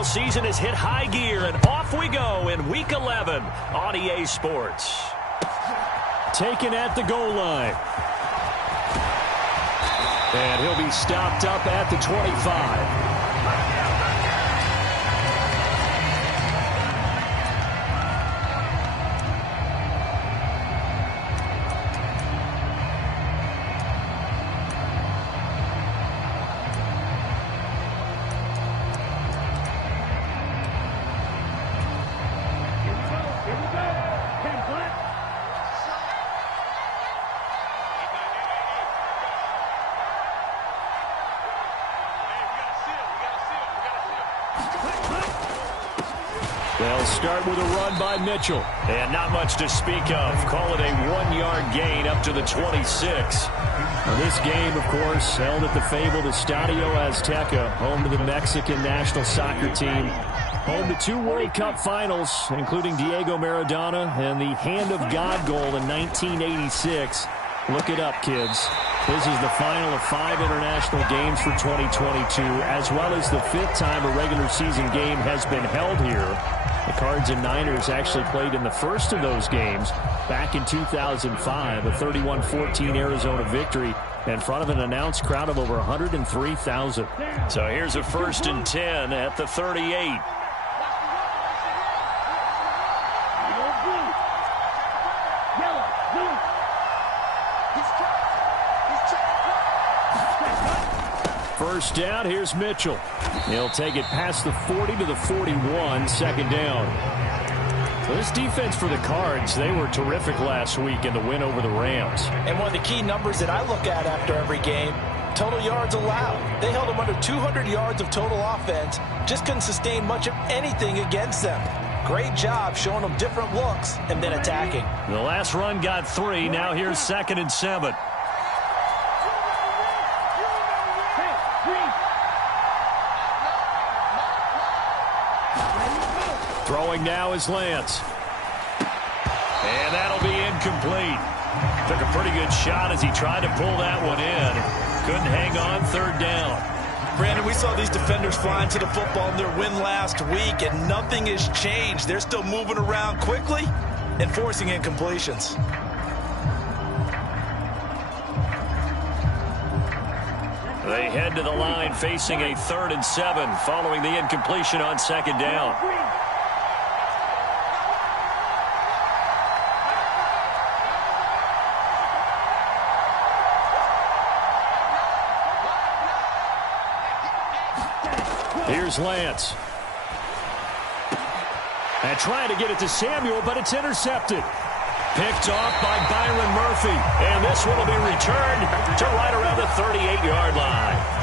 NFL season has hit high gear, and off we go in Week 11 on EA Sports. Taken at the goal line. And he'll be stopped up at the 25. They'll start with a run by Mitchell. And not much to speak of. Call it a 1-yard gain up to the 26. Now this game, of course, held at the fabled Estadio Azteca, home to the Mexican national soccer team. Home to 2 World Cup finals, including Diego Maradona and the Hand of God goal in 1986. Look it up, kids. This is the final of 5 international games for 2022, as well as the 5th time a regular season game has been held here. The Cards and Niners actually played in the first of those games back in 2005, a 31-14 Arizona victory in front of an announced crowd of over 103,000. So here's a 1st and 10 at the 38. First down, here's Mitchell. He'll take it past the 40 to the 41, 2nd down. So this defense for the Cards, they were terrific last week in the win over the Rams. And one of the key numbers that I look at after every game, total yards allowed. They held them under 200 yards of total offense, just couldn't sustain much of anything against them. Great job showing them different looks and then attacking. The last run got 3, now here's 2nd and 7. Throwing now is Lance. And that'll be incomplete. Took a pretty good shot as he tried to pull that one in. Couldn't hang on, 3rd down. Brandon, we saw these defenders flying to the football in their win last week, and nothing has changed. They're still moving around quickly and forcing incompletions. They head to the line facing a 3rd and 7 following the incompletion on 2nd down. Here's Lance. And trying to get it to Samuel, but it's intercepted. Picked off by Byron Murphy. And this one will be returned to right around the 38-yard line.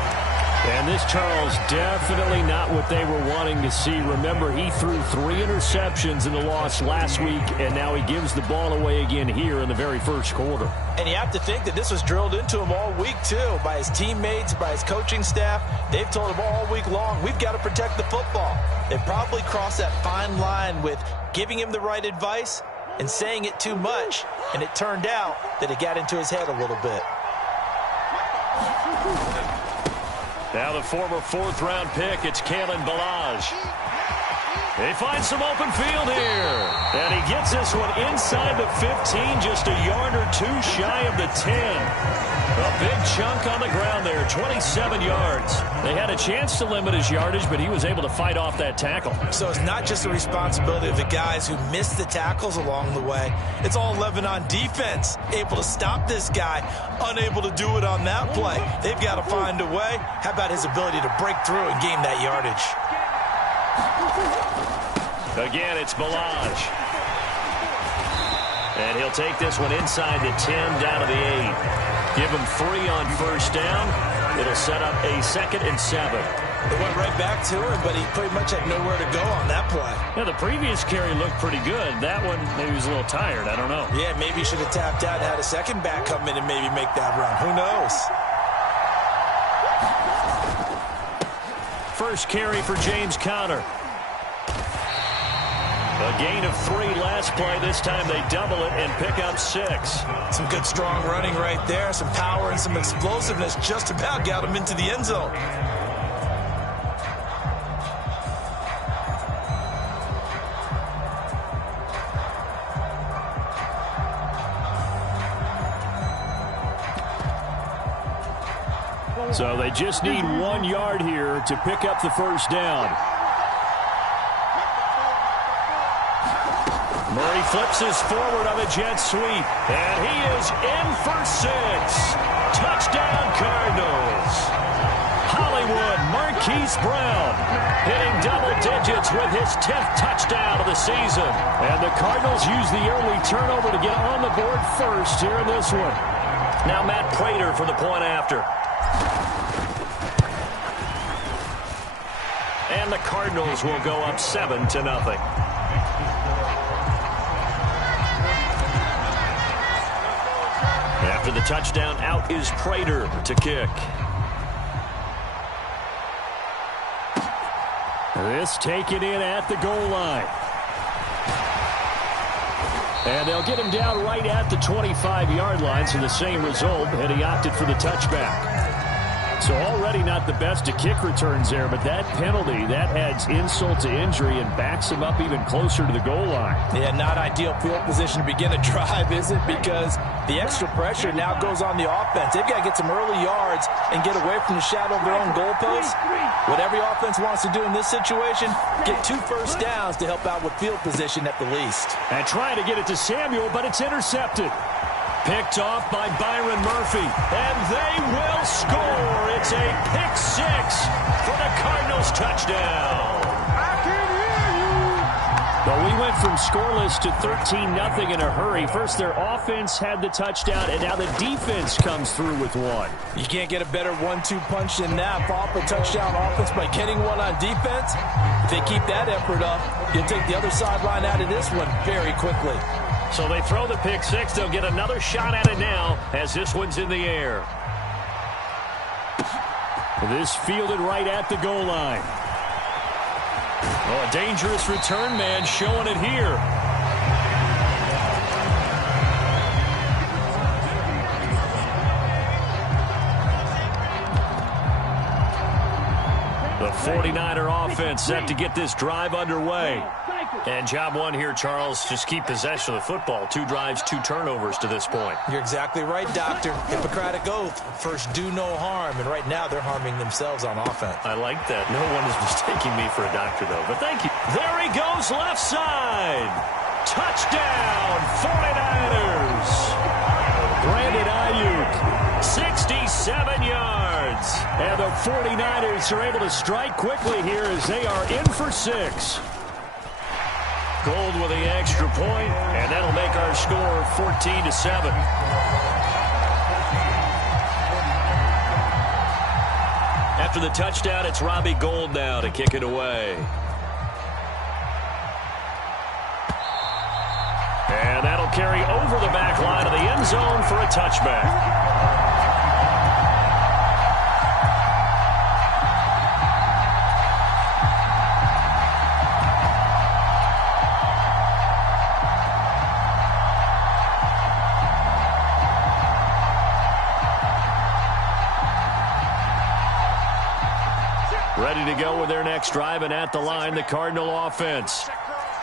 And this, Charles, definitely not what they were wanting to see. Remember, he threw 3 interceptions in the loss last week, and now he gives the ball away again here in the very first quarter. And you have to think that this was drilled into him all week, too, by his teammates, by his coaching staff. They've told him all week long, we've got to protect the football. They probably crossed that fine line with giving him the right advice and saying it too much, and it turned out that it got into his head a little bit. Now the former 4th-round pick, it's Kalen Ballage. They find some open field here. And he gets this one inside the 15, just a yard or 2 shy of the 10. A big chunk on the ground there, 27 yards. They had a chance to limit his yardage, but he was able to fight off that tackle. So it's not just the responsibility of the guys who missed the tackles along the way. It's all 11 on defense, able to stop this guy, unable to do it on that play. They've got to find a way. How about his ability to break through and gain that yardage? Again, it's Ballage. And he'll take this one inside the 10, down to the 8. Give him 3 on 1st down. It'll set up a 2nd and 7. They went right back to him, but he pretty much had nowhere to go on that play. Yeah, the previous carry looked pretty good. That one, maybe he was a little tired. I don't know. Yeah, maybe he should have tapped out and had a second back come in and maybe make that run. Who knows? First carry for James Conner. A gain of 3 last play. This time they double it and pick up 6. Some good strong running right there. Some power and some explosiveness just about got him into the end zone. So they just need 1 yard here to pick up the first down. Murray flips his forward on a jet sweep, and he is in for 6. Touchdown, Cardinals. Hollywood Marquise Brown hitting double digits with his 10th touchdown of the season. And the Cardinals use the early turnover to get on the board first here in this one. Now Matt Prater for the point after. And the Cardinals will go up 7-0. After the touchdown, out is Prater to kick. This taken in at the goal line. And they'll get him down right at the 25-yard line, so the same result, and he opted for the touchback. So already not the best of kick returns there, but that penalty, that adds insult to injury and backs him up even closer to the goal line. Yeah, not ideal field position to begin a drive, is it? Because the extra pressure now goes on the offense. They've got to get some early yards and get away from the shadow of their own goalposts. What every offense wants to do in this situation, get 2 first downs to help out with field position at the least. And trying to get it to Samuel, but it's intercepted. Picked off by Byron Murphy, and they will score. It's a pick 6 for the Cardinals touchdown. Well, we went from scoreless to 13-0 in a hurry. First, their offense had the touchdown, and now the defense comes through with one. You can't get a better 1-2 punch than that. Off a touchdown offense by getting one on defense. If they keep that effort up, you'll take the other sideline out of this one very quickly. So they throw the pick 6. They'll get another shot at it now as this one's in the air. This fielded right at the goal line. Oh, a dangerous return man showing it here. The 49er offense set to get this drive underway. And job one here, Charles, just keep possession of the football. 2 drives, 2 turnovers to this point. You're exactly right, Doctor. Hippocratic oath. First, do no harm. And right now, they're harming themselves on offense. I like that. No one is mistaking me for a doctor, though. But thank you. There he goes, left side. Touchdown, 49ers. Brandon Ayuk, 67 yards. And the 49ers are able to strike quickly here as they are in for 6. Gold with the extra point, and that'll make our score 14-7. After the touchdown, it's Robbie Gould now to kick it away. And that'll carry over the back line of the end zone for a touchback. Ready to go with their next drive, and at the line, the Cardinal offense.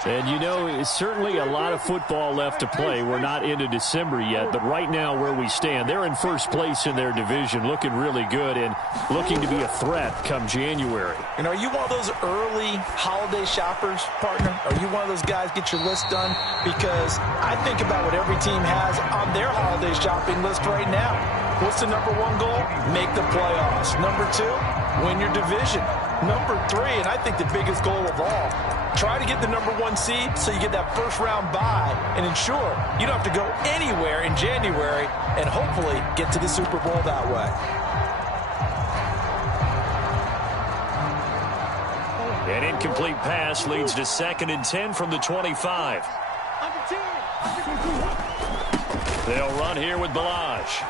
And, you know, it's certainly a lot of football left to play. We're not into December yet, but right now where we stand, they're in first place in their division, looking really good and looking to be a threat come January. And are you one of those early holiday shoppers, partner? Are you one of those guys get your list done? Because I think about what every team has on their holiday shopping list right now. What's the number 1 goal? Make the playoffs. Number 2, win your division. Number 3, and I think the biggest goal of all, try to get the number 1 seed so you get that first round bye and ensure you don't have to go anywhere in January and hopefully get to the Super Bowl that way. An incomplete pass leads to 2nd and 10 from the 25. They'll run here with Balaj.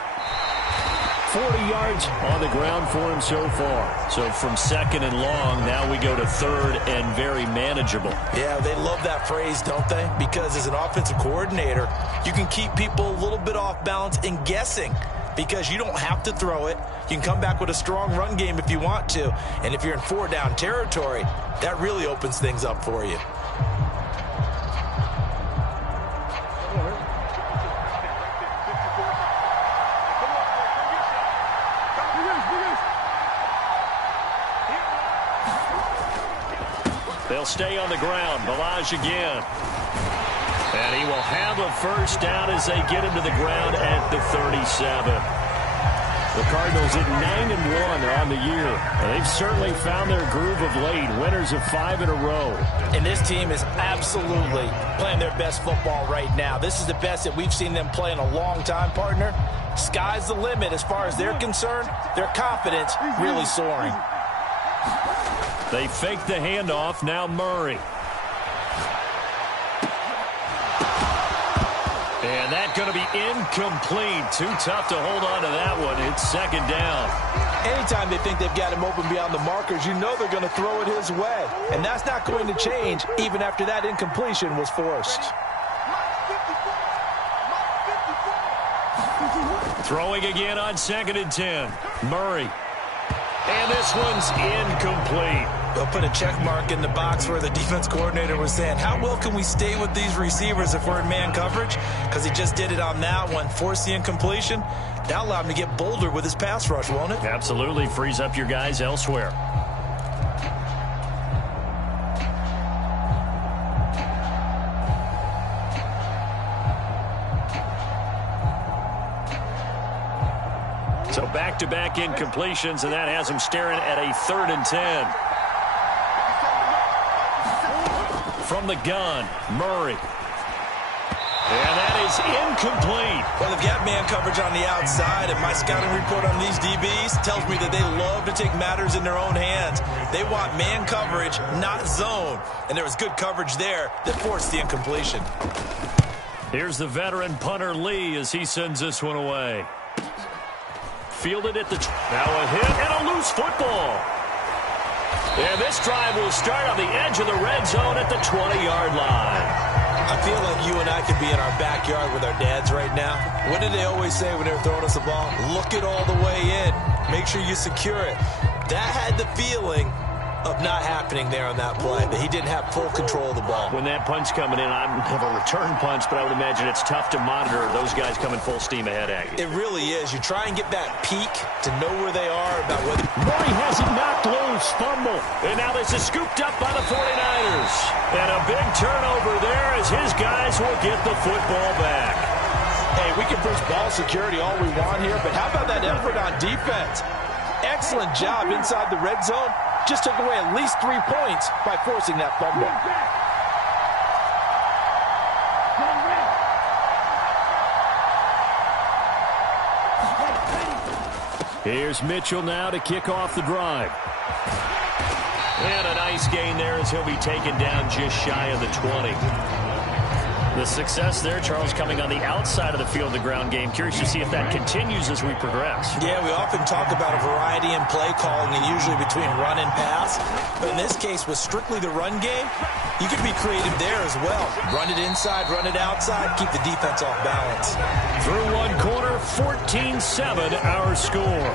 40 yards on the ground for him so far. So from 2nd and long, now we go to 3rd and very manageable. Yeah, they love that phrase, don't they? Because as an offensive coordinator, you can keep people a little bit off balance and guessing because you don't have to throw it. You can come back with a strong run game if you want to. And if you're in 4-down territory, that really opens things up for you. They'll stay on the ground. Boodawg again. And he will have a first down as they get him to the ground at the 37. The Cardinals at 9-1 on the year. And they've certainly found their groove of late. Winners of 5 in a row. And this team is absolutely playing their best football right now. This is the best that we've seen them play in a long time, partner. Sky's the limit as far as they're concerned. Their confidence really soaring. They fake the handoff. Now Murray. And that's going to be incomplete. Too tough to hold on to that one. It's second down. Anytime they think they've got him open beyond the markers, you know they're going to throw it his way. And that's not going to change even after that incompletion was forced. Throwing again on 2nd and 10. Murray. And this one's incomplete. They'll put a check mark in the box where the defense coordinator was saying, how well can we stay with these receivers if we're in man coverage? Because he just did it on that one, forced the incompletion. That allowed him to get bolder with his pass rush, won't it? Absolutely. Frees up your guys elsewhere. So back-to-back incompletions, and that has him staring at a 3rd and 10. From the gun, Murray. And that is incomplete. Well, they've got man coverage on the outside, and my scouting report on these DBs tells me that they love to take matters in their own hands. They want man coverage, not zone. And there was good coverage there that forced the incompletion. Here's the veteran punter Lee as he sends this one away. Fielded at the... Now a hit and a loose football. And this drive will start on the edge of the red zone at the 20-yard line. I feel like you and I could be in our backyard with our dads right now. What did they always say when they were throwing us the ball? Look it all the way in. Make sure you secure it. That had the feeling of not happening there on that play, that he didn't have full control of the ball. When that punch coming in, I have a return punch, but I would imagine it's tough to monitor those guys coming full steam ahead at you. It really is. You try and get that peak to know where they are about whether... Murray has it knocked loose, fumble. And now this is scooped up by the 49ers. And a big turnover there as his guys will get the football back. Hey, we can push ball security all we want here, but how about that effort on defense? Excellent job inside the red zone. Just took away at least 3 points by forcing that fumble. Here's Mitchell now to kick off the drive. And a nice gain there as he'll be taken down just shy of the 20. The success there, Charles, coming on the outside of the field, the ground game. Curious to see if that continues as we progress. Yeah, we often talk about a variety in play calling, and usually between run and pass. But in this case, with strictly the run game, you can be creative there as well. Run it inside, run it outside, keep the defense off balance. Through one quarter, 14-7 our score.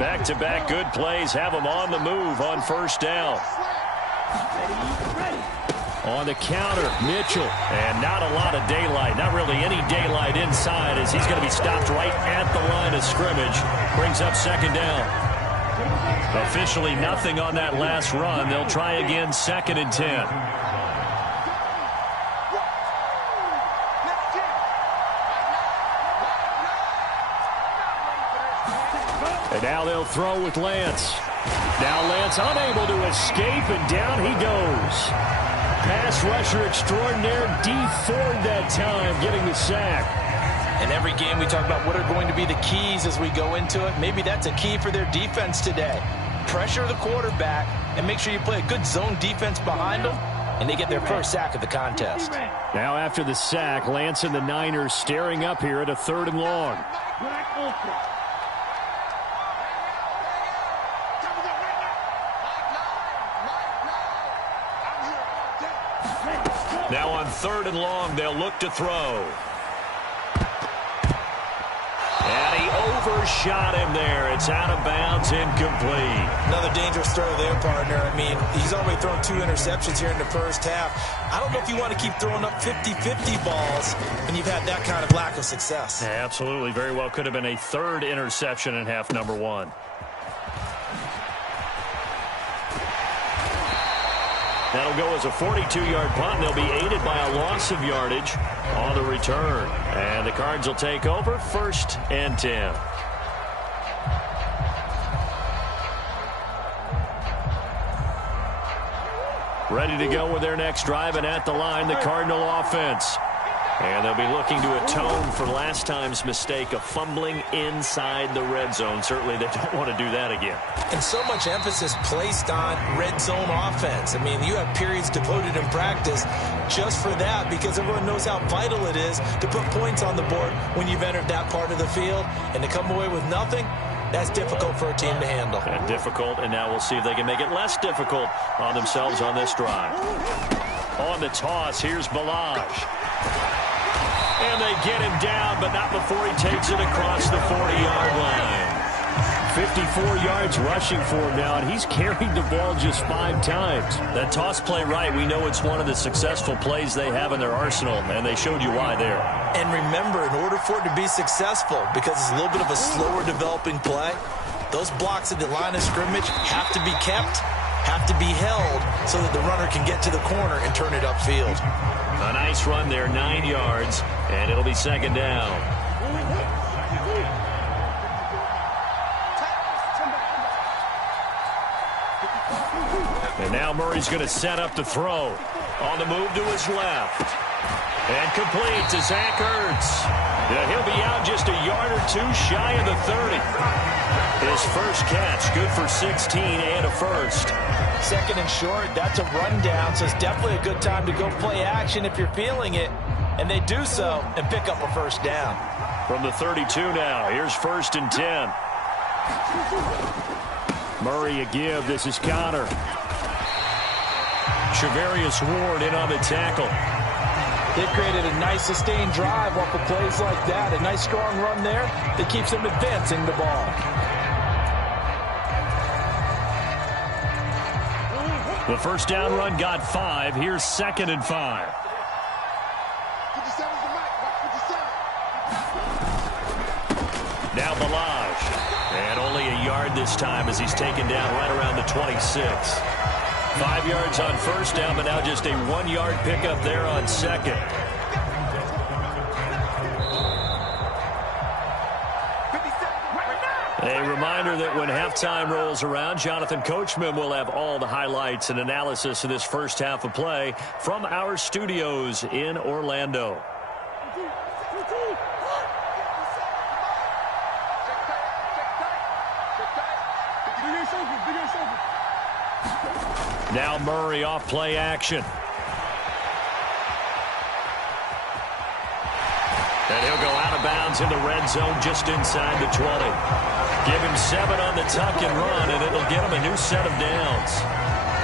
Back-to-back good plays have them on the move on first down. On the counter, Mitchell. And not a lot of daylight. Not really any daylight inside as he's going to be stopped right at the line of scrimmage. Brings up second down. Officially nothing on that last run. They'll try again 2nd and 10. And now they'll throw with Lance. Now Lance unable to escape, and down he goes. Pass rusher extraordinaire, D Ford that time, getting the sack. And every game we talk about what are going to be the keys as we go into it. Maybe that's a key for their defense today. Pressure the quarterback and make sure you play a good zone defense behind them, and they get their first sack of the contest. Now after the sack, Lance and the Niners staring up here at a 3rd and long. Now on 3rd and long, they'll look to throw. And he overshot him there. It's out of bounds, incomplete. Another dangerous throw there, partner. I mean, he's already thrown 2 interceptions here in the first half. I don't know if you want to keep throwing up 50-50 balls when you've had that kind of lack of success. Yeah, absolutely. Very well could have been a 3rd interception in half number 1. That'll go as a 42-yard punt. They'll be aided by a loss of yardage on the return. And the Cards will take over 1st and 10. Ready to go with their next drive, and at the line, the Cardinal offense. And they'll be looking to atone for last time's mistake of fumbling inside the red zone. Certainly they don't want to do that again. And so much emphasis placed on red zone offense. I mean, you have periods devoted in practice just for that, because everyone knows how vital it is to put points on the board when you've entered that part of the field. And to come away with nothing, that's difficult for a team to handle. And difficult, and now we'll see if they can make it less difficult on themselves on this drive. On the toss, here's Boodawg. And they get him down, but not before he takes it across the 40-yard line. 54 yards rushing for him now, and he's carried the ball just 5 times. That toss play right, we know it's one of the successful plays they have in their arsenal, and they showed you why there. And remember, in order for it to be successful, because it's a little bit of a slower developing play, those blocks at the line of scrimmage have to be kept, have to be held, so that the runner can get to the corner and turn it upfield. A nice run there, 9 yards, and it'll be 2nd down. And now Murray's going to set up the throw. On the move to his left. And complete to Zach Ertz. Yeah, he'll be out just a yard or 2 shy of the 30. His first catch, good for 16 and a first. 2nd and short, that's a rundown, so it's definitely a good time to go play action if you're feeling it. And they do so and pick up a 1st down. From the 32 now, here's 1st and 10. Murray a give, this is Connor. Charvarius Ward in on the tackle. They created a nice sustained drive off of plays like that. A nice strong run there that keeps them advancing the ball. The 1st down run got 5. Here's 2nd and 5. Now Boodawg. And only a yard this time as he's taken down right around the 26. 5 yards on 1st down, but now just a 1-yard pickup there on 2nd. A reminder that when halftime rolls around, Jonathan Coachman will have all the highlights and analysis of this first half of play from our studios in Orlando. Now Murray off play action. And he'll go out of bounds in the red zone just inside the 20. Give him 7 on the tuck and run, and it'll get him a new set of downs.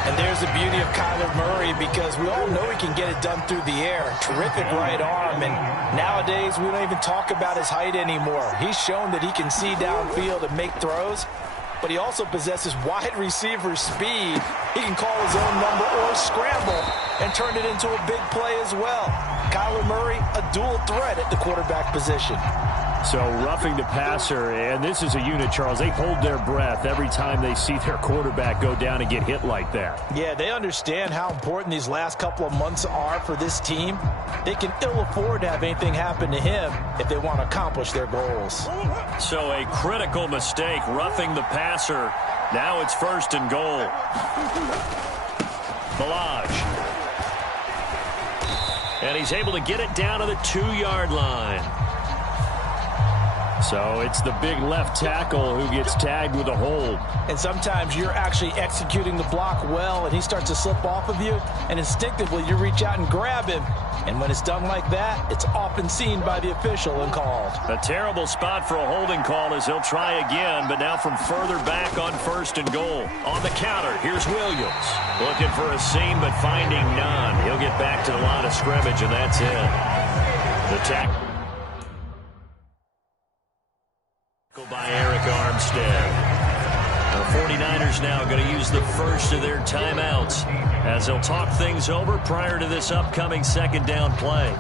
And there's the beauty of Kyler Murray, because we all know he can get it done through the air. Terrific right arm, and nowadays we don't even talk about his height anymore. He's shown that he can see downfield and make throws, but he also possesses wide receiver speed. He can call his own number or scramble and turn it into a big play as well. Kyler Murray, a dual threat at the quarterback position. So roughing the passer, and this is a unit, Charles. They hold their breath every time they see their quarterback go down and get hit like that. Yeah, they understand how important these last couple of months are for this team. They can ill afford to have anything happen to him if they want to accomplish their goals. So a critical mistake, roughing the passer. Now it's 1st and goal. Boodawg. And he's able to get it down to the 2-yard line. So it's the big left tackle who gets tagged with a hold. And sometimes you're actually executing the block well, and he starts to slip off of you, and instinctively you reach out and grab him. And when it's done like that, it's often seen by the official and called. A terrible spot for a holding call as he'll try again, but now from further back on 1st and goal. On the counter, here's Williams. Looking for a seam, but finding none. He'll get back to the line of scrimmage, and that's it. The tackle by Eric Armstead. The 49ers now going to use the first of their timeouts as they'll talk things over prior to this upcoming 2nd down play.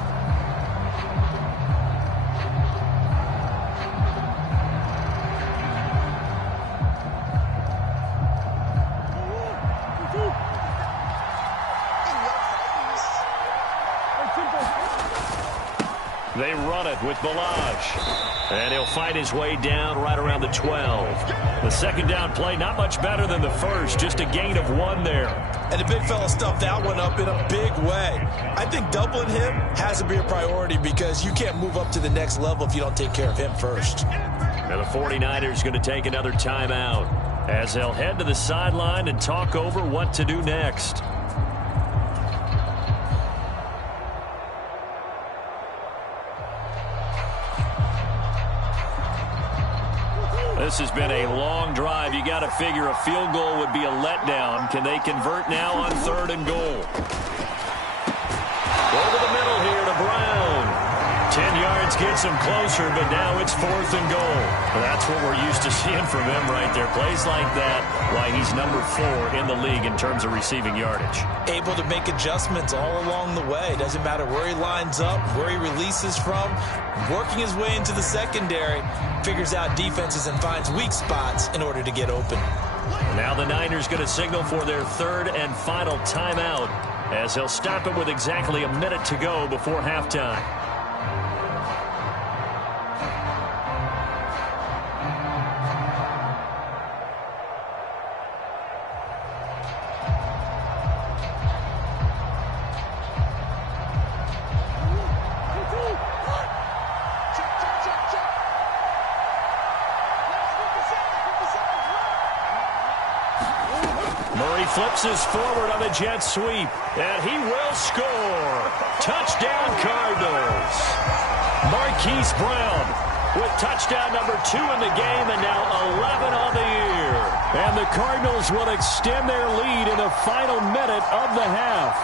They run it with Boodawg. And he'll fight his way down right around the 12. The second down play, not much better than the first, just a gain of 1 there. And the big fella stuffed that one up in a big way. I think doubling him has to be a priority because you can't move up to the next level if you don't take care of him first. And the 49ers going to take another timeout as they'll head to the sideline and talk over what to do next. This has been a long drive. You got to figure a field goal would be a letdown. Can they convert now on 3rd and goal? Over the middle here to Brown. 10 yards gets him closer, but now it's 4th and goal. That's what we're used to seeing from him right there. Plays like that, why he's number 4 in the league in terms of receiving yardage. Able to make adjustments all along the way. Doesn't matter where he lines up, where he releases from. Working his way into the secondary, figures out defenses and finds weak spots in order to get open. Now the Niners going to signal for their 3rd and final timeout as they'll stop it with exactly a minute to go before halftime. Flips us forward on the jet sweep, and he will score. Touchdown, Cardinals. Marquise Brown with touchdown number 2 in the game, and now 11 on the year. And the Cardinals will extend their lead in the final minute of the half.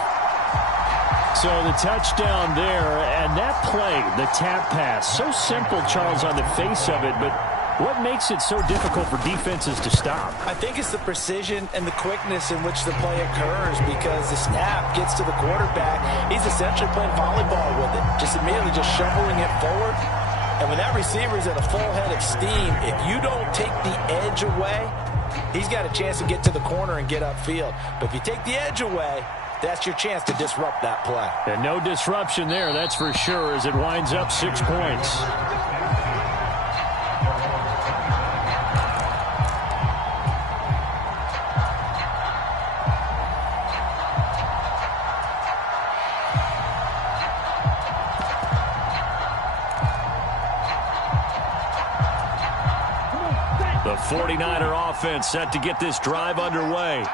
So the touchdown there, and that play, the tap pass, so simple, Charles, on the face of it, but what makes it so difficult for defenses to stop? I think it's the precision and the quickness in which the play occurs because the snap gets to the quarterback. He's essentially playing volleyball with it, just immediately just shoveling it forward. And when that receiver is at a full head of steam, if you don't take the edge away, he's got a chance to get to the corner and get upfield. But if you take the edge away, that's your chance to disrupt that play. And no disruption there, that's for sure, as it winds up 6 points. The 49er offense set to get this drive underway.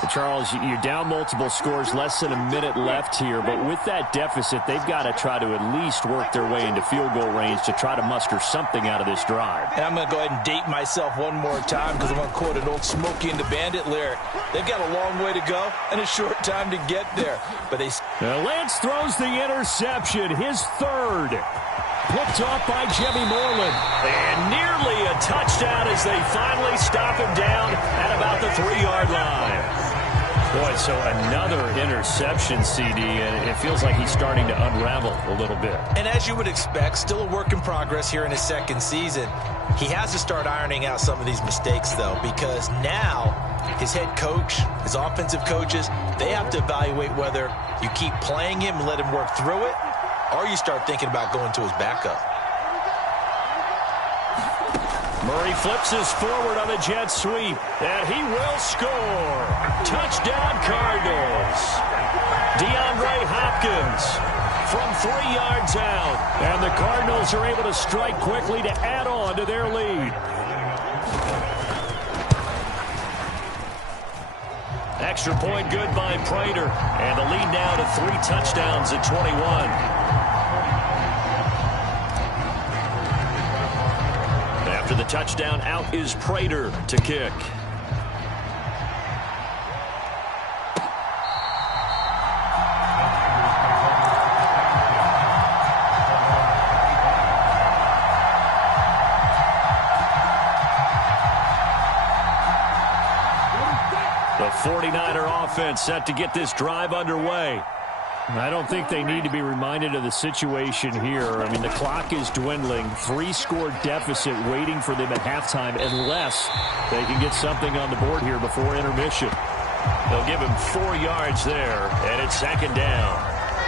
Well, Charles, you're down multiple scores, less than a minute left here, but with that deficit, they've got to try to at least work their way into field goal range to try to muster something out of this drive. And I'm going to go ahead and date myself one more time because I'm going to quote an old Smokey and the Bandit lyric. They've got a long way to go and a short time to get there. But Lance throws the interception, his 3rd. Picked off by Jimmy Moreland. And nearly a touchdown as they finally stop him down at about the 3-yard line. Boy, so another interception, CD, and it feels like he's starting to unravel a little bit. And as you would expect, still a work in progress here in his 2nd season. He has to start ironing out some of these mistakes, though, because now his head coach, his offensive coaches, they have to evaluate whether you keep playing him and let him work through it, or you start thinking about going to his backup. Murray flips us forward on the jet sweep, and he will score. Touchdown, Cardinals. DeAndre Hopkins from 3 yards out. And the Cardinals are able to strike quickly to add on to their lead. Extra point good by Prater. And the lead now to 3 touchdowns at 21. After the touchdown, out is Prater to kick. The 49er offense set to get this drive underway. I don't think they need to be reminded of the situation here. I mean, the clock is dwindling. 3-score deficit waiting for them at halftime unless they can get something on the board here before intermission. They'll give him 4 yards there, and it's 2nd down.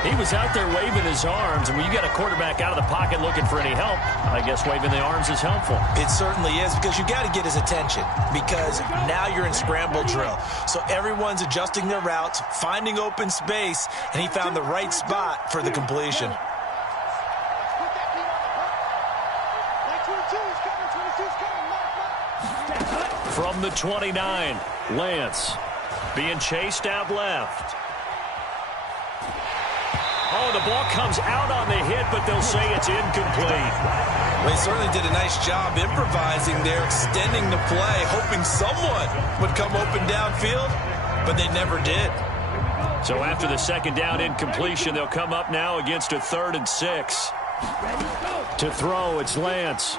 He was out there waving his arms, and when you got a quarterback out of the pocket looking for any help, I guess waving the arms is helpful. It certainly is, because you got to get his attention, because now you're in scramble drill. So everyone's adjusting their routes, finding open space, and he found the right spot for the completion. From the 29, Lance being chased out left. Oh, the ball comes out on the hit, but they'll say it's incomplete. Well, he certainly did a nice job improvising there, extending the play, hoping someone would come open downfield, but they never did. So after the second down incompletion, they'll come up now against a 3rd and 6. To throw, it's Lance.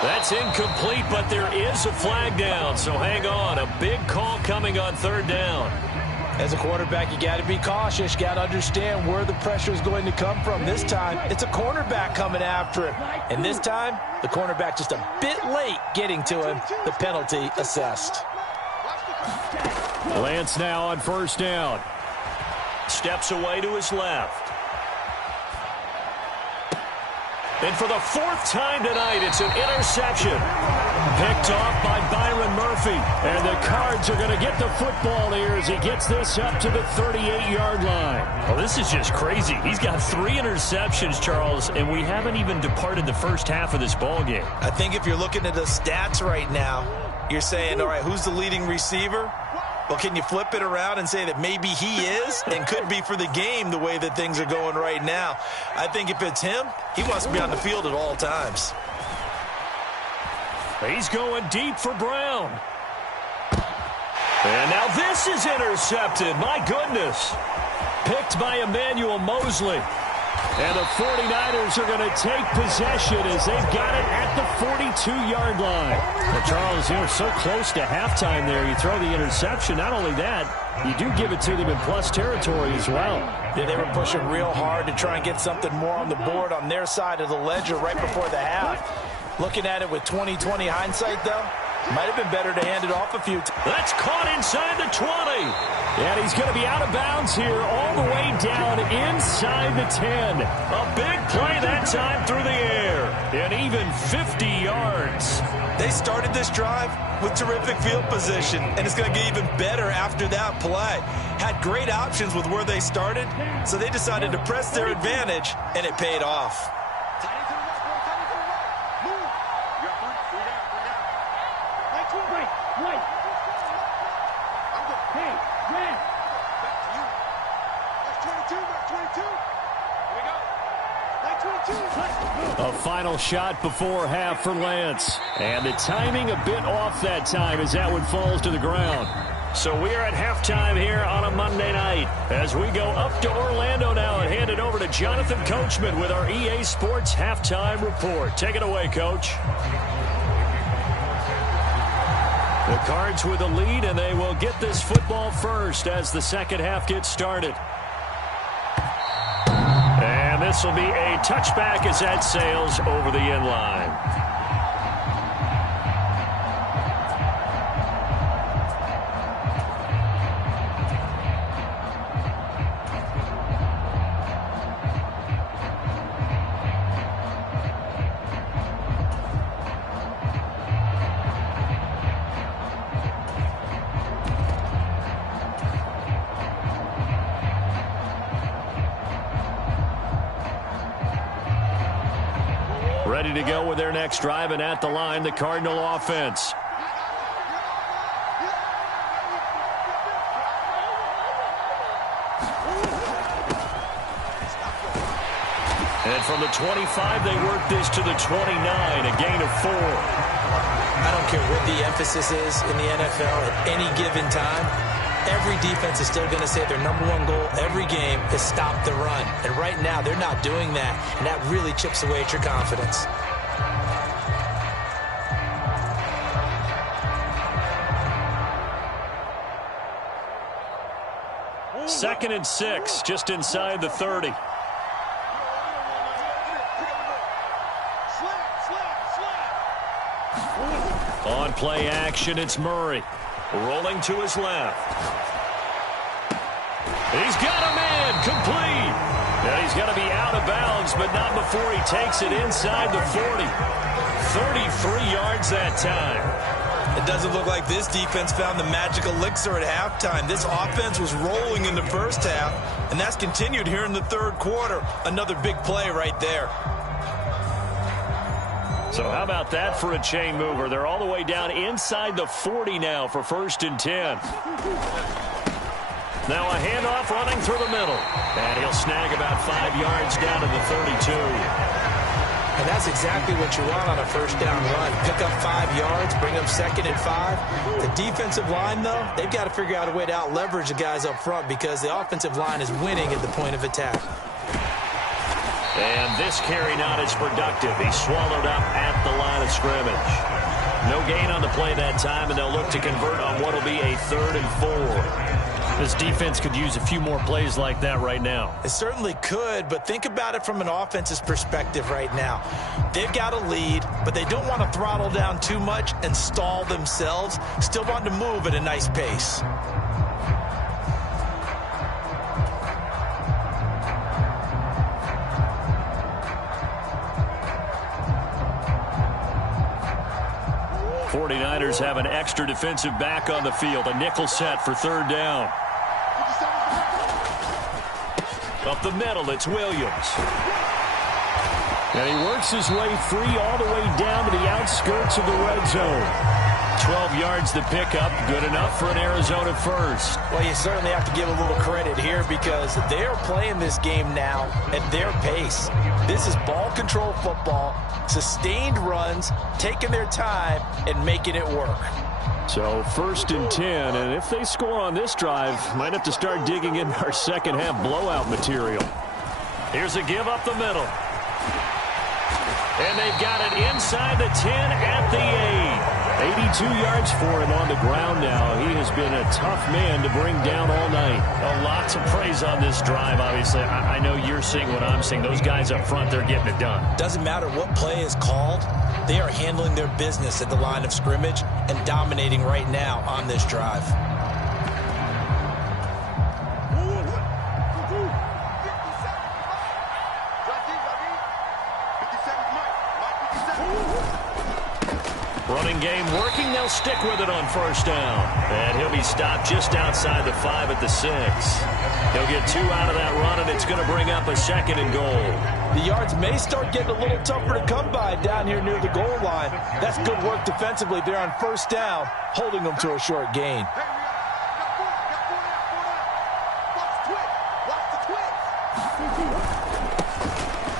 That's incomplete, but there is a flag down, so hang on. A big call coming on 3rd down. As a quarterback, you got to be cautious. You got to understand where the pressure is going to come from. This time, it's a cornerback coming after him. And this time, the cornerback just a bit late getting to him. The penalty assessed. Lance now on 1st down. Steps away to his left. And for the 4th time tonight, it's an interception. Picked off by Byron Murphy. And the Cards are going to get the football here as he gets this up to the 38-yard line. Well, this is just crazy. He's got 3 interceptions, Charles, and we haven't even departed the first half of this ball game. I think if you're looking at the stats right now, you're saying, all right, who's the leading receiver? Well, can you flip it around and say that maybe he is and could be for the game the way that things are going right now? I think if it's him, he wants to be on the field at all times. He's going deep for Brown. And now this is intercepted. My goodness. Picked by Emmanuel Mosley. And the 49ers are going to take possession as they've got it at the 42-yard line. Well, Charles, you're so close to halftime there. You throw the interception. Not only that, you do give it to them in plus territory as well. Yeah, they were pushing real hard to try and get something more on the board on their side of the ledger right before the half. Looking at it with 20/20 hindsight, though, might have been better to hand it off a few times. That's caught inside the 20. And he's going to be out of bounds here all the way down inside the 10. A big play that time through the air. And even 50 yards. They started this drive with terrific field position, and it's going to get even better after that play. Had great options with where they started, so they decided to press their advantage, and it paid off. A final shot before half for Lance. And the timing a bit off that time as that one falls to the ground. So we are at halftime here on a Monday night as we go up to Orlando now and hand it over to Jonathan Coachman with our EA Sports Halftime Report. Take it away, Coach. The Cards with the lead, and they will get this football first as the second half gets started. And this will be a touchback as that sails over the end line. Ready to go with their next drive, and at the line, the Cardinal offense. And from the 25, they work this to the 29, a gain of 4. I don't care what the emphasis is in the NFL at any given time. Every defense is still going to say their #1 goal every game is stop the run. And right now, they're not doing that, and that really chips away at your confidence. Second and 6, just inside the 30. On play action, it's Murray. Rolling to his left. He's got him in, complete. And he's going to be out of bounds, but not before he takes it inside the 40. 33 yards that time. It doesn't look like this defense found the magic elixir at halftime. This offense was rolling in the first half, and that's continued here in the third quarter. Another big play right there. So how about that for a chain mover? They're all the way down inside the 40 now for 1st and 10. Now a handoff running through the middle. And he'll snag about 5 yards down to the 32. And that's exactly what you want on a first down run. Pick up 5 yards, bring up 2nd and 5. The defensive line, though, they've got to figure out a way to out-leverage the guys up front because the offensive line is winning at the point of attack. And this carry not as productive. He's swallowed up at the line of scrimmage. No gain on the play that time, and they'll look to convert on what will be a 3rd and 4. This defense could use a few more plays like that right now. It certainly could, but think about it from an offense's perspective right now. They've got a lead, but they don't want to throttle down too much and stall themselves. Still want to move at a nice pace. '49ers have an extra defensive back on the field. A nickel set for 3rd down. Up the middle, it's Williams. And he works his way free all the way down to the outskirts of the red zone. 12 yards to pick up, good enough for an Arizona first. Well, you certainly have to give a little credit here because they're playing this game now at their pace. This is ball control football, sustained runs, taking their time, and making it work. So 1st and 10, and if they score on this drive, might have to start digging in our second half blowout material. Here's a give up the middle. And they've got it inside the 10 at the 8. 82 yards for him on the ground now. He has been a tough man to bring down all night. Oh, lots of praise on this drive, obviously. I know you're seeing what I'm seeing. Those guys up front, they're getting it done. Doesn't matter what play is called. They are handling their business at the line of scrimmage and dominating right now on this drive. Running game working. They'll stick with it on 1st down. And he'll be stopped just outside the 5 at the 6. He'll get 2 out of that run, and it's going to bring up a 2nd and goal. The yards may start getting a little tougher to come by down here near the goal line. That's good work defensively there on 1st down, holding them to a short gain.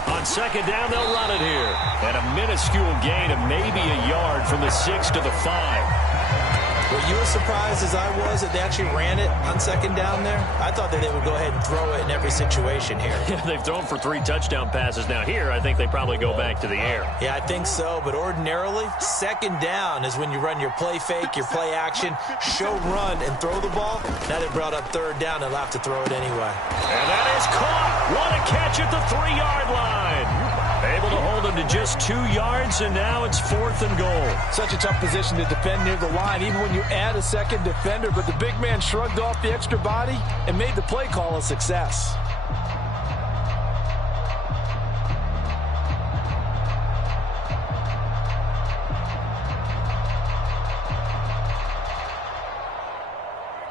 On 2nd down, they'll run it here. And a minuscule gain of maybe a yard from the 6 to the 5. Were you as surprised as I was that they actually ran it on 2nd down there? I thought that they would go ahead and throw it in every situation here. Yeah, they've thrown for 3 touchdown passes now. Here, I think they probably go back to the air. Yeah, I think so. But ordinarily, 2nd down is when you run your play fake, your play action, show run, and throw the ball. Now they brought up 3rd down. They'll have to throw it anyway. And that is caught. What a catch at the 3-yard line. Able to hold him to just 2 yards, and now it's 4th and goal. Such a tough position to defend near the line, even when you add a 2nd defender, but the big man shrugged off the extra body and made the play call a success.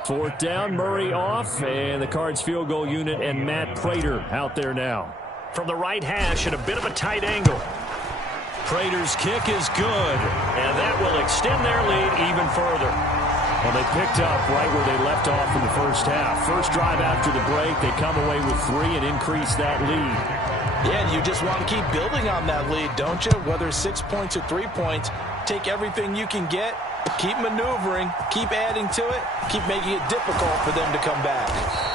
Fourth down, Murray off, and the Cards field goal unit and Matt Prater out there now. From the right hash at a bit of a tight angle. Prater's kick is good, and that will extend their lead even further. Well, they picked up right where they left off in the first half. First drive after the break, they come away with 3 and increase that lead. Yeah, and you just want to keep building on that lead, don't you? Whether it's 6 points or 3 points, take everything you can get, keep maneuvering, keep adding to it, keep making it difficult for them to come back.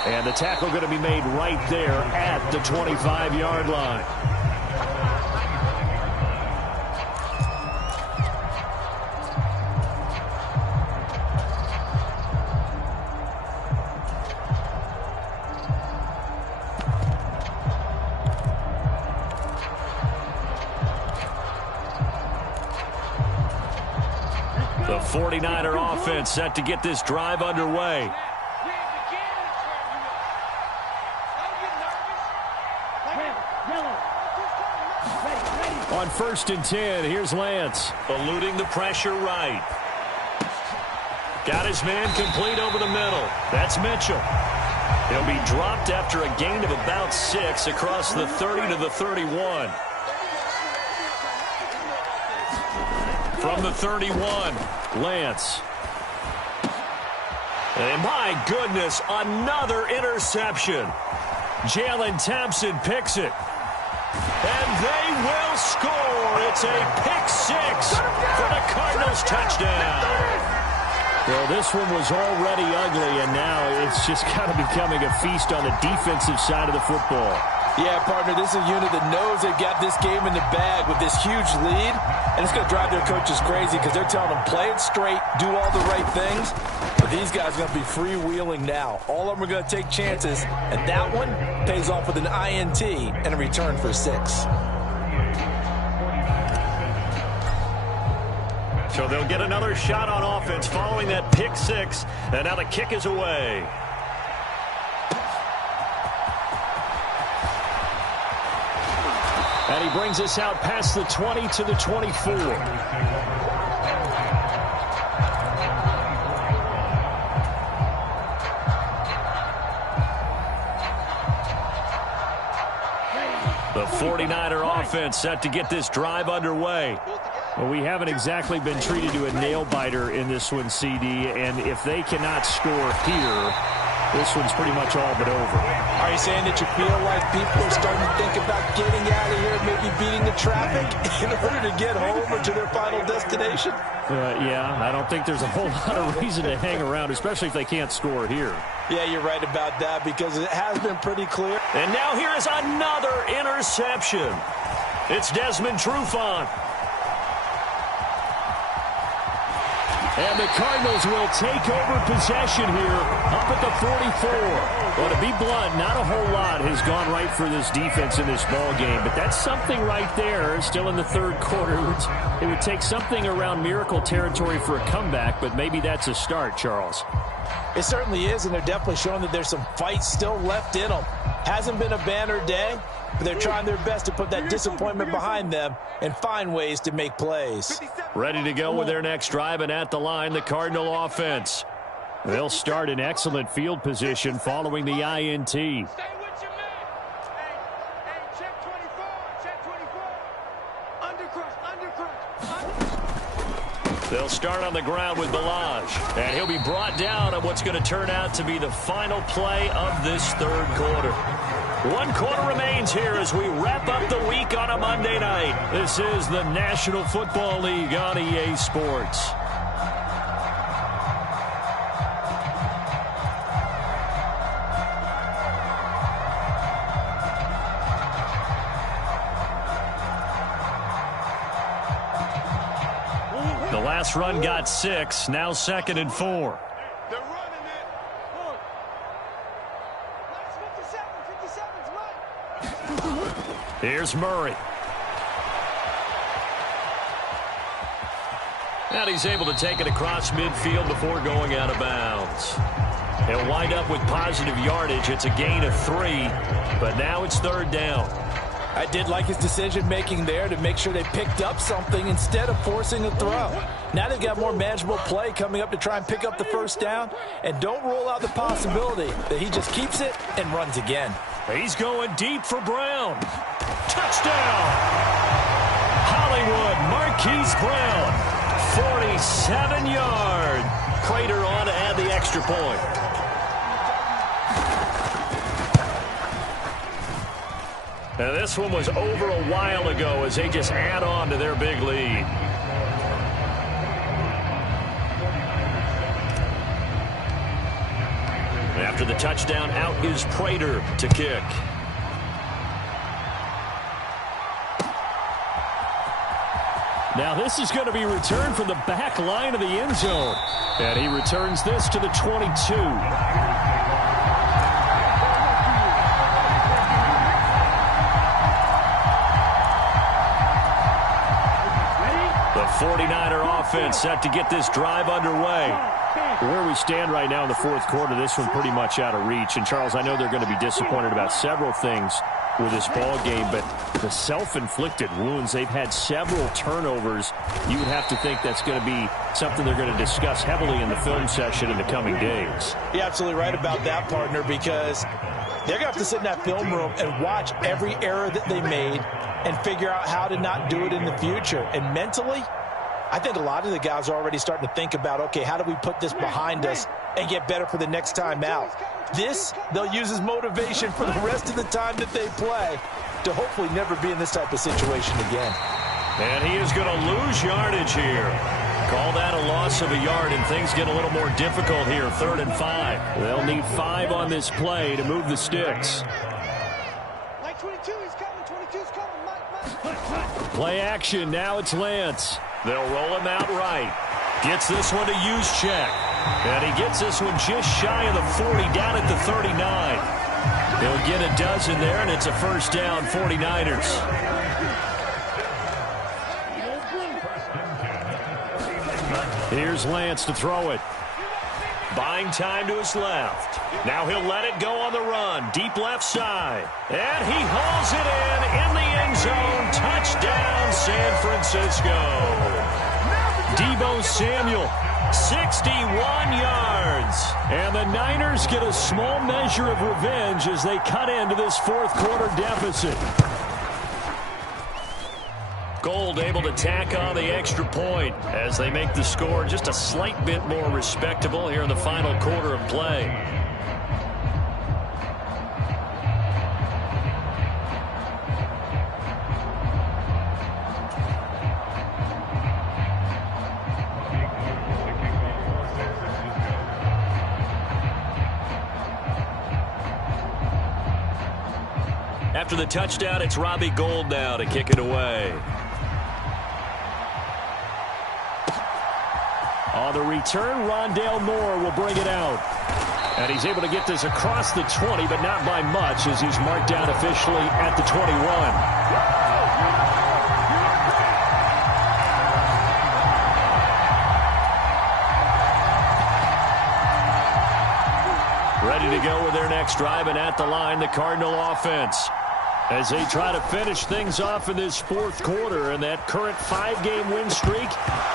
And the tackle going to be made right there at the 25-yard line. The 49er offense set to get this drive underway. On 1st and 10, here's Lance. Eluding the pressure right. Got his man complete over the middle. That's Mitchell. He'll be dropped after a gain of about 6 across the 30 to the 31. From the 31, Lance. And my goodness, another interception. Jalen Thompson picks it. And they will score. It's a pick 6 for the Cardinals touchdown. Well, this one was already ugly, and now it's just kind of becoming a feast on the defensive side of the football. Yeah, partner, this is a unit that knows they've got this game in the bag with this huge lead, and it's going to drive their coaches crazy because they're telling them play it straight, do all the right things. But these guys are going to be freewheeling now. All of them are going to take chances, and that one pays off with an INT and a return for 6. So they'll get another shot on offense following that pick 6, and now the kick is away. And he brings us out past the 20 to the 24. The 49er offense set to get this drive underway. Well, we haven't exactly been treated to a nail-biter in this one, CD, and if they cannot score here, this one's pretty much all but over. Are you saying that you feel like people are starting to think about getting out of here, maybe beating the traffic in order to get home or to their final destination? Yeah, I don't think there's a whole lot of reason to hang around, especially if they can't score here. Yeah, you're right about that because it has been pretty clear. And now here is another interception. It's Desmond Trufant. And the Cardinals will take over possession here up at the 44. Well, to be blunt, not a whole lot has gone right for this defense in this ball game, but that's something right there. Still in the third quarter. It would take something around miracle territory for a comeback, but maybe that's a start, Charles. It certainly is, and they're definitely showing that there's some fight still left in them. Hasn't been a banner day, but they're trying their best to put that disappointment behind them and find ways to make plays. Ready to go with their next drive, and at the line, the Cardinal offense. They'll start in excellent field position following the INT. They'll start on the ground with Boodawg, and he'll be brought down on what's going to turn out to be the final play of this third quarter. 1 quarter remains here as we wrap up the week on a Monday night. This is the National Football League on EA Sports. The last run got 6, now 2nd and 4. Here's Murray. And he's able to take it across midfield before going out of bounds. He'll wind up with positive yardage. It's a gain of 3, but now it's 3rd down. I did like his decision-making there to make sure they picked up something instead of forcing a throw. Now they've got more manageable play coming up to try and pick up the 1st down, and don't rule out the possibility that he just keeps it and runs again. He's going deep for Brown. Touchdown! Hollywood Marquise Brown, 47-yard. Prater on to add the extra point. Now this one was over a while ago as they just add on to their big lead. After the touchdown, out is Prater to kick. Now this is going to be returned from the back line of the end zone. And he returns this to the 22. The 49er offense set to get this drive underway. Where we stand right now in the 4th quarter, this one pretty much out of reach. And, Charles, I know they're going to be disappointed about several things. with this ball game, but the self-inflicted wounds, they've had several turnovers. You would have to think that's going to be something they're going to discuss heavily in the film session in the coming days. You're absolutely right about that, partner, because they're going to have to sit in that film room and watch every error that they made and figure out how to not do it in the future. And mentally, I think a lot of the guys are already starting to think about, okay, how do we put this behind us and get better for the next time out? This, they'll use as motivation for the rest of the time that they play to hopefully never be in this type of situation again. And he is going to lose yardage here. Call that a loss of a yard, and things get a little more difficult here, 3rd and 5. They'll need 5 on this play to move the sticks. Mike 22, he's coming. 22's coming. Play action. Now it's Lance. They'll roll him out right. Gets this one to Juszczyk. And he gets this one just shy of the 40, down at the 39. He'll get a dozen there, and it's a first down, 49ers. Here's Lance to throw it. Buying time to his left. Now he'll let it go on the run. Deep left side. And he hauls it in the end zone. Touchdown, San Francisco. Deebo Samuel, 61 yards. And the Niners get a small measure of revenge as they cut into this 4th quarter deficit. Gold able to tack on the extra point as they make the score just a slight bit more respectable here in the final quarter of play. After the touchdown, it's Robbie Gould now to kick it away. On the return, Rondale Moore will bring it out. And he's able to get this across the 20, but not by much, as he's marked down officially at the 21. Ready to go with their next drive, and at the line, the Cardinal offense, as they try to finish things off in this 4th quarter, and that current 5-game win streak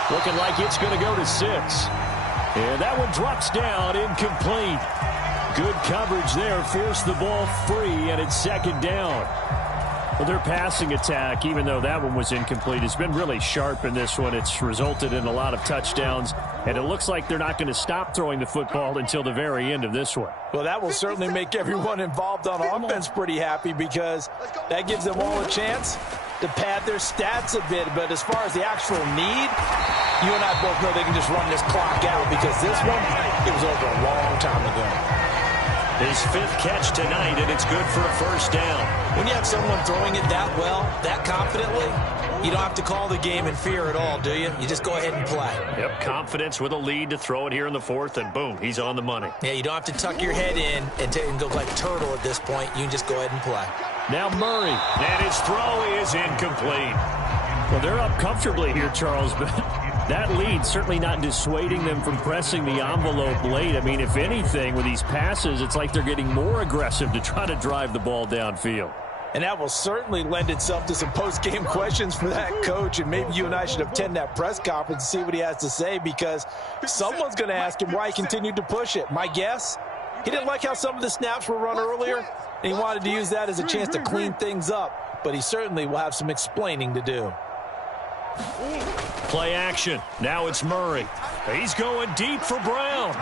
looking like it's going to go to 6. And that one drops down, incomplete. Good coverage there, forced the ball free, and it's 2nd down. Well, their passing attack, even though that one was incomplete, has been really sharp in this one. It's resulted in a lot of touchdowns, and it looks like they're not going to stop throwing the football until the very end of this one. Well, that will certainly make everyone involved on offense pretty happy, because that gives them all a chance to pad their stats a bit. But as far as the actual need, you and I both know they can just run this clock out, because this one, it was over a long time ago. His 5th catch tonight, and it's good for a first down. When you have someone throwing it that well, that confidently, you don't have to call the game in fear at all, do you? You just go ahead and play. Yep, confidence with a lead to throw it here in the 4th, and boom, he's on the money. Yeah, you don't have to tuck your head in and go like turtle at this point. You can just go ahead and play. Now Murray. And his throw is incomplete. Well, they're up comfortably here, Charles, but that lead certainly not dissuading them from pressing the envelope late. I mean, if anything, with these passes, it's like they're getting more aggressive to try to drive the ball downfield. And that will certainly lend itself to some post-game questions for that coach. And maybe you and I should attend that press conference and see what he has to say, because someone's going to ask him why he continued to push it. My guess, he didn't like how some of the snaps were run earlier, and he wanted to use that as a chance to clean things up. But he certainly will have some explaining to do. Play action. Now it's Murray. He's going deep for Brown.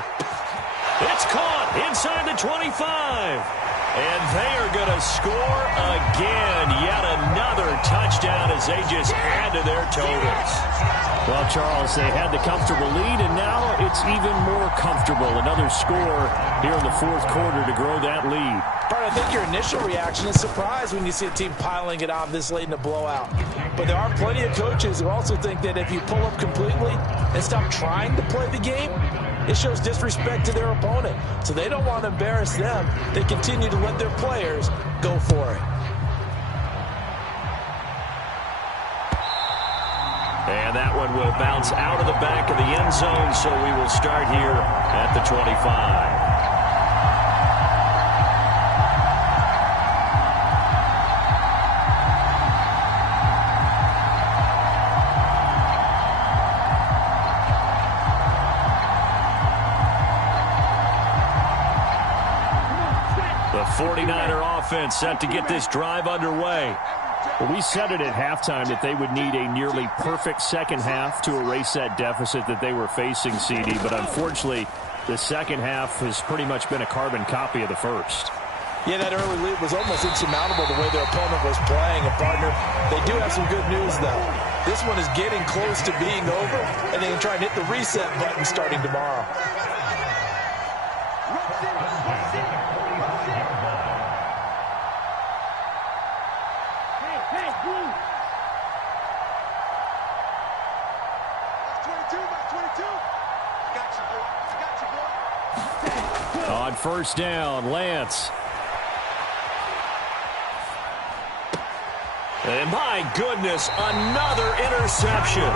It's caught inside the 25. And they are going to score again. Yet another touchdown as they just add to their totals. Well, Charles, they had the comfortable lead, and now it's even more comfortable. Another score here in the 4th quarter to grow that lead. I think your initial reaction is surprise when you see a team piling it on this late in a blowout. But there are plenty of coaches who also think that if you pull up completely and stop trying to play the game, it shows disrespect to their opponent. So they don't want to embarrass them. They continue to let their players go for it. And that one will bounce out of the back of the end zone, so we will start here at the 25. 49er offense set to get this drive underway. Well, we said it at halftime that they would need a nearly perfect second half to erase that deficit that they were facing, CD. But unfortunately, the second half has pretty much been a carbon copy of the first. Yeah, that early lead was almost insurmountable the way their opponent was playing. And, partner, they do have some good news, though. This one is getting close to being over, and they can try and hit the reset button starting tomorrow. On first down, Lance. And my goodness, another interception.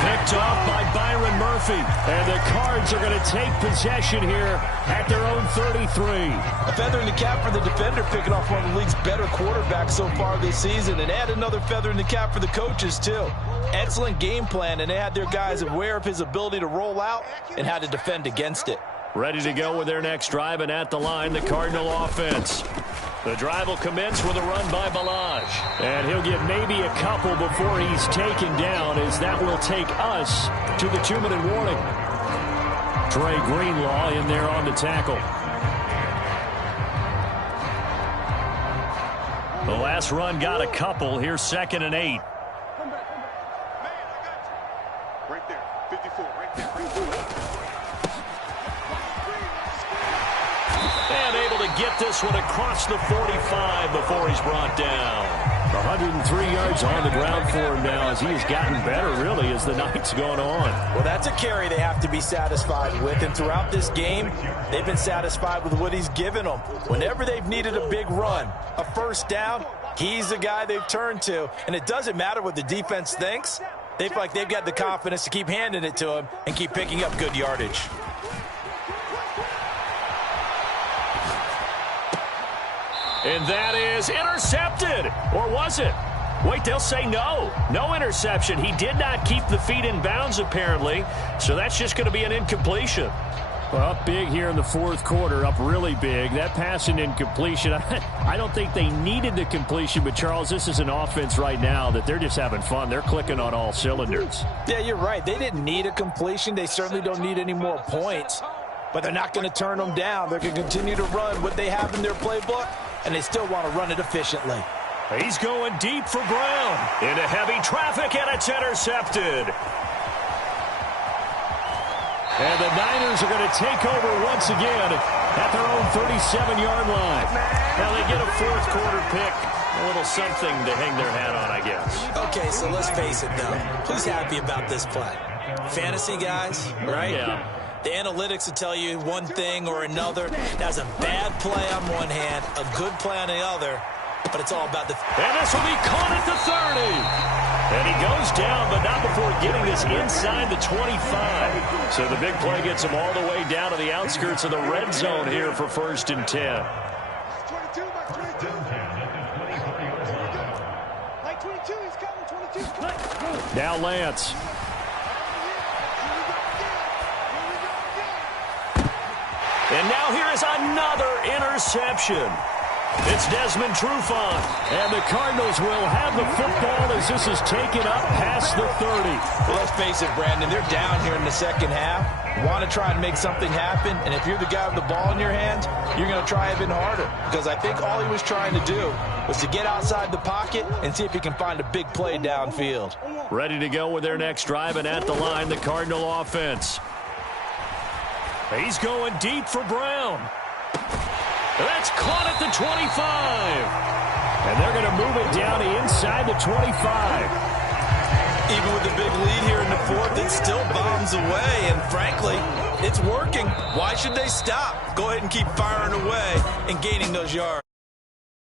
Picked off by Byron Murphy. And the Cards are going to take possession here at their own 33. A feather in the cap for the defender, picking off one of the league's better quarterbacks so far this season. And add another feather in the cap for the coaches, too. Excellent game plan, and they had their guys aware of his ability to roll out and how to defend against it. Ready to go with their next drive, and at the line, the Cardinal offense. The drive will commence with a run by Boodawg. And he'll get maybe a couple before he's taken down, as that will take us to the 2-minute warning. Trey Greenlaw in there on the tackle. The last run got a couple. Here's 2nd and 8. Come back. Man, I got you. Right there. 54, right there. And able to get this one across the 45 before he's brought down. 103 yards on the ground for him now, as he has gotten better, really, as the night's going on. Well, that's a carry they have to be satisfied with, and throughout this game, they've been satisfied with what he's given them. Whenever they've needed a big run, a first down, he's the guy they've turned to, and it doesn't matter what the defense thinks. They feel like they've got the confidence to keep handing it to him and keep picking up good yardage. And that is intercepted. Or was it? Wait, they'll say no. No interception. He did not keep the feet in bounds, apparently. So that's just going to be an incompletion. Well, up big here in the fourth quarter, up really big. That pass and incompletion, I don't think they needed the completion, but, Charles, this is an offense right now that they're just having fun. They're clicking on all cylinders. Yeah, you're right. They didn't need a completion. They certainly don't need any more points. But they're not going to turn them down. They're going to continue to run what they have in their playbook, and they still want to run it efficiently. He's going deep for Brown. Into heavy traffic, and it's intercepted. And the Niners are going to take over once again at their own 37-yard line. Now they get a fourth quarter pick. A little something to hang their hat on, I guess. Okay, so let's face it, though. Who's happy about this play? Fantasy guys, right? Yeah. The analytics will tell you one thing or another. That's a bad play on one hand, a good play on the other, but it's all about the... And this will be caught at the 30. And he goes down, but not before getting this inside the 25. So the big play gets him all the way down to the outskirts of the red zone here for 1st and 10. 22, Mike 22. Mike 22, he's coming, 22's coming. Now Lance. And now here is another interception. It's Desmond Trufant. And the Cardinals will have the football as this is taken up past the 30. Well, let's face it, Brandon, they're down here in the second half. Want to try and make something happen, and if you're the guy with the ball in your hands, you're going to try even harder, because I think all he was trying to do was to get outside the pocket and see if he can find a big play downfield. Ready to go with their next drive, and at the line, the Cardinal offense. He's going deep for Brown. That's caught at the 25. And they're going to move it down to inside the 25. Even with the big lead here in the fourth, it still bombs away, and frankly, it's working. Why should they stop? Go ahead and keep firing away and gaining those yards.